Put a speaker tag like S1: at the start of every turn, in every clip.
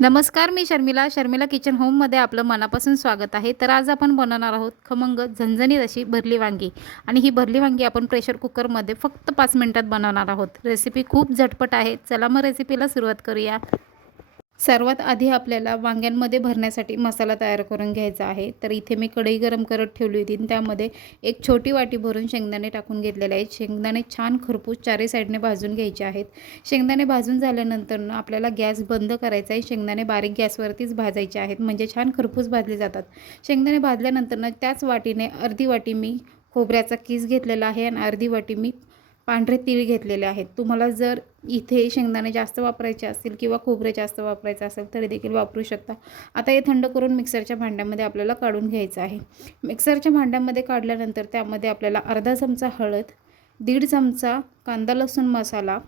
S1: नमस्कार मी शर्मिला. शर्मिला किचन होममध्ये आपलं मनापासून स्वागत आहे. तर आज आपण बनवणार आहोत खमंग झणझणीत अशी भरली वांगी. आणि ही भरली वांगी आपण प्रेशर कुकरमध्ये फक्त पाच मिनटात बनवणार आहोत. रेसिपी खूप झटपट आहे. चला मग रेसिपीला सुरुवात करूया. सर्वात आधी आपल्याला वांग्यांमध्ये भरण्यासाठी मसाला तयार करून घ्यायचा आहे. तर इथे मी कढई गरम करत ठेवली होती. आणि त्यामध्ये एक छोटी वाटी भरून शेंगदाणे टाकून घेतलेले आहेत. शेंगदाणे छान खरपूस चारही साईडने भाजून घ्यायचे आहेत. शेंगदाणे भाजून झाल्यानंतर आपल्याला गॅस बंद करायचा आहे. शेंगदाणे बारीक गॅसवरतीच भाजायचे आहेत. म्हणजे छान खरपूस भाजले जातात. शेंगदाणे भाजल्यानंतरनं त्याच वाटीने अर्धी वाटी मी खोबऱ्याचा किस घेतलेला आहे आणि अर्धी वाटी मी पांढरे तीळ घेतलेले आहेत. तुम्हाला जर इथे शेंगदाणे जास्त वापरायचे असतील किंवा खोबरे जास्त वापरायचं असेल तरी देखील वापरू शकता. आता हे थंड करून मिक्सरच्या भांड्यामध्ये आपल्याला काढून घ्यायचं आहे. मिक्सरच्या भांड्यामध्ये काढल्यानंतर त्यामध्ये आपल्याला अर्धा चमचा हळद दीड चमचा कांदा लसूण मसाला.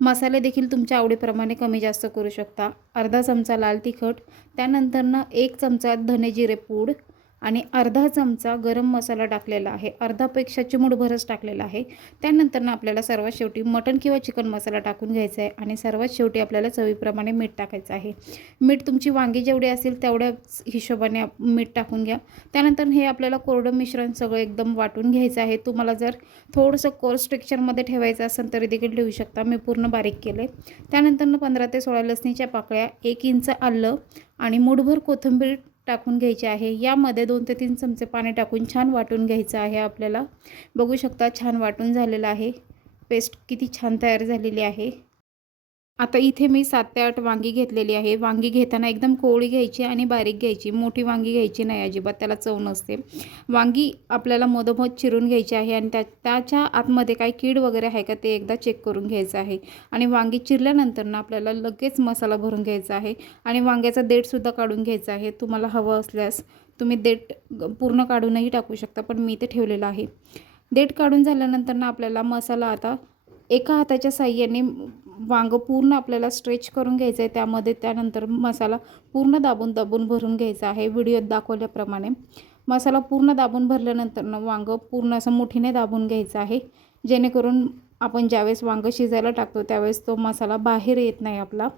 S1: मसाले देखील तुमच्या आवडीप्रमाणे कमी जास्त करू शकता. अर्धा चमचा लाल तिखट त्यानंतरनं एक चमचा धने जिरे पूड आणि अर्धा चमचा गरम मसाला टाकलेला आहे. अर्धापेक्षा चिमूटभरच टाकलेला आहे. त्यानंतरनं आपल्याला सर्वात शेवटी मटण किंवा चिकन मसाला टाकून घ्यायचा आहे आणि सर्वात शेवटी आपल्याला चवीप्रमाणे मीठ टाकायचं आहे. मीठ तुमची वांगी जेवढी असेल तेवढ्याच हिशोबाने मीठ टाकून घ्या. त्यानंतर हे आपल्याला कोरडं मिश्रण सगळं एकदम वाटून घ्यायचं आहे. तुम्हाला जर थोडंसं कोर्स टेक्स्चरमध्ये ठेवायचं असेल तरी देखील ठेवू शकता. मी पूर्ण बारीक केले त्यानंतरनं पंधरा ते सोळा लसणीच्या पाकळ्या एक इंच आलं आणि मुठभर कोथिंबीर टाकून घ्यायचे आहे. यामध्ये दोन ते तीन चमचे पाणी टाकून छान वाटून घ्यायचं आहे आपल्याला. बघू शकता छान वाटून झालेलं आहे. पेस्ट किती छान तयार झालेली आहे. आता इथे मी सात ते आठ वांगी घेतलेली आहे. वांगी घेताना एकदम कोवळी घ्यायची आणि बारीक घ्यायची. मोठी वांगी घ्यायची नाही अजिबात त्याला चव नसते. वांगी आपल्याला मधोमध चिरून घ्यायची आहे आणि त्या त्याच्या आतमध्ये काही कीड वगैरे आहे का ते एकदा चेक करून घ्यायचं आहे. आणि वांगी चिरल्यानंतर ना आपल्याला लगेच मसाला भरून घ्यायचा आहे. आणि वांग्याचा देठसुद्धा काढून घ्यायचा आहे. तुम्हाला हवं असल्यास तुम्ही देठ पूर्ण काढूनही टाकू शकता पण मी ते ठेवलेलं आहे. देठ काढून झाल्यानंतर ना आपल्याला मसाला आता एका हाताच्या साह्याने वांगं पूर्ण आपल्याला स्ट्रेच करून घ्यायचं आहे. त्यामध्ये त्यानंतर मसाला पूर्ण दाबून दाबून भरून घ्यायचा आहे. व्हिडिओत दाखवल्याप्रमाणे मसाला पूर्ण दाबून भरल्यानंतर वांगं पूर्ण असं मुठीने दाबून घ्यायचं आहे. जेणेकरून आपण ज्यावेळेस वांगं शिजायला टाकतो त्यावेळेस तो मसाला बाहेर येत नाही आपला.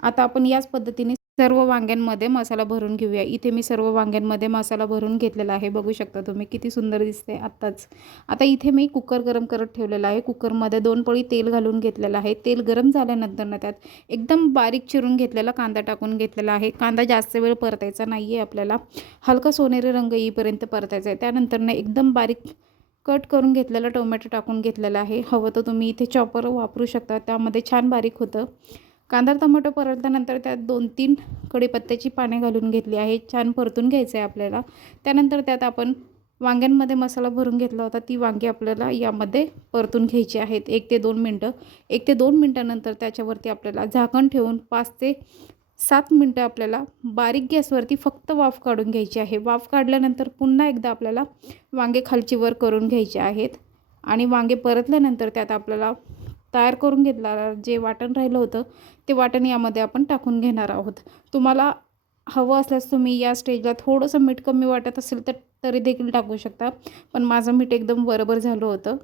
S1: आता आपण याच पद्धतीने सर्व वांग्यांमध्ये मसाला भरून घेऊया. इथे मी सर्व वांग्यांमध्ये मसाला भरून घेतलेला आहे. बघू शकता तुम्ही किती सुंदर दिसते आत्ताच. आता इथे मी कुकर गरम करत ठेवलेला आहे. कुकरमध्ये दोन पळी तेल घालून घेतलेलं आहे. तेल गरम झाल्यानंतर ना त्यात एकदम बारीक चिरून घेतलेला कांदा टाकून घेतलेला आहे. कांदा जास्त वेळ परतायचा नाही आहे आपल्याला. हलका सोनेरी रंग येईपर्यंत परतायचा आहे. त्यानंतरनं एकदम बारीक कट करून घेतलेला टोमॅटो टाकून घेतलेला आहे. हवं तर तुम्ही इथे चॉपर वापरू शकता. त्यामध्ये छान बारीक होतं. कांदा टमाटो परतल्यानंतर त्यात दोन तीन कढीपत्त्याची पाने घालून घेतली आहे. छान परतून घ्यायचं आहे आपल्याला. त्यानंतर त्यात आपण वांग्यांमध्ये मसाला भरून घेतला होता. ती वांगी आपल्याला यामध्ये परतून घ्यायची आहेत. एक ते दोन मिनटं. एक ते दोन मिनटानंतर त्याच्यावरती आपल्याला झाकण ठेवून पाच ते सात मिनटं आपल्याला बारीक गॅसवरती फक्त वाफ काढून घ्यायची आहे. वाफ काढल्यानंतर पुन्हा एकदा आपल्याला वांगे खालची वर करून घ्यायचे आहेत. आणि वांगे परतल्यानंतर त्यात आपल्याला तयार करून घेतला जे वाटण राहिलं होतं ते वाटण यामध्ये आपण टाकून घेणार आहोत. तुम्हाला हवं असल्यास तुम्ही या स्टेजला थोडंसं मीठ कमी वाटत असेल तर तरी देखील टाकू शकता. पण माझं मीठ एकदम बरोबर झालं होतं.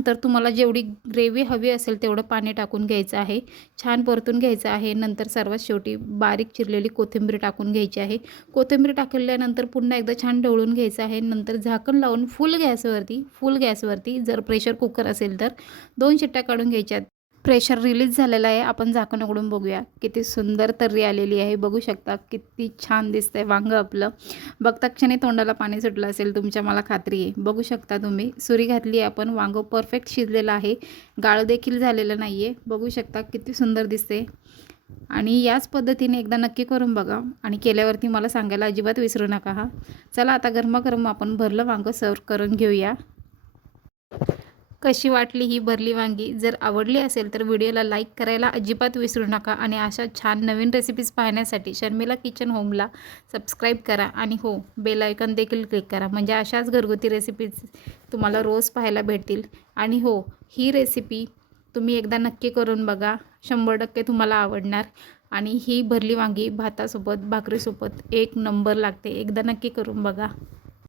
S1: नंतर तुम्हाला जेवढी ग्रेव्ही हवी असेल तेवढं पाणी टाकून घ्यायचं आहे. छान परतून घ्यायचं आहे. नंतर सर्वात शेवटी बारीक चिरलेली कोथिंबीर टाकून घ्यायची आहे. कोथिंबीर टाकल्यानंतर पुन्हा एकदा छान ढवळून घ्यायचं आहे. नंतर झाकण लावून फुल गॅसवरती फुल गॅसवरती जर प्रेशर कुकर असेल तर दोन शिट्ट्या काढून घ्यायच्यात प्रेशर रिलीज झालेलं आहे. आपण झाकण उघडून बघूया. किती सुंदर तर्री आलेली आहे. बघू शकता किती छान दिसतंय वांगं आपलं. बघता क्षणी तोंडाला पाणी सुटलं असेल तुमच्या मला खात्री आहे. बघू शकता तुम्ही. सुरी घातली आहे आपण. वांगं परफेक्ट शिजलेलं आहे. गाळ देखील झालेलं नाही आहे बघू शकता किती सुंदर दिसते आणि याच पद्धतीने एकदा नक्की करून बघा. आणि केल्यावरती मला सांगायला अजिबात विसरू नका हा. चला आता गरमागरम आपण भरलं वांगं सर्व करून घेऊया. कशी वाटली ही भरली वांगी? जर आवडली असेल तर व्हिडिओला लाईक करायला अजिबात विसरू नका आणि अशा छान नवीन रेसिपीज पाहण्यासाठी शर्मिला किचन होमला सबस्क्राईब करा आणि हो बेल आयकन देखील क्लिक करा. म्हणजे अशाच घरगुती रेसिपीज तुम्हाला रोज पाहायला भेटतील. आणि हो ही रेसिपी तुम्ही एकदा नक्की करून बघा. शंभर टक्के तुम्हाला आवडणार. आणि ही भरली वांगी भातासोबत भाकरीसोबत एक नंबर लागते. एकदा नक्की करून बघा.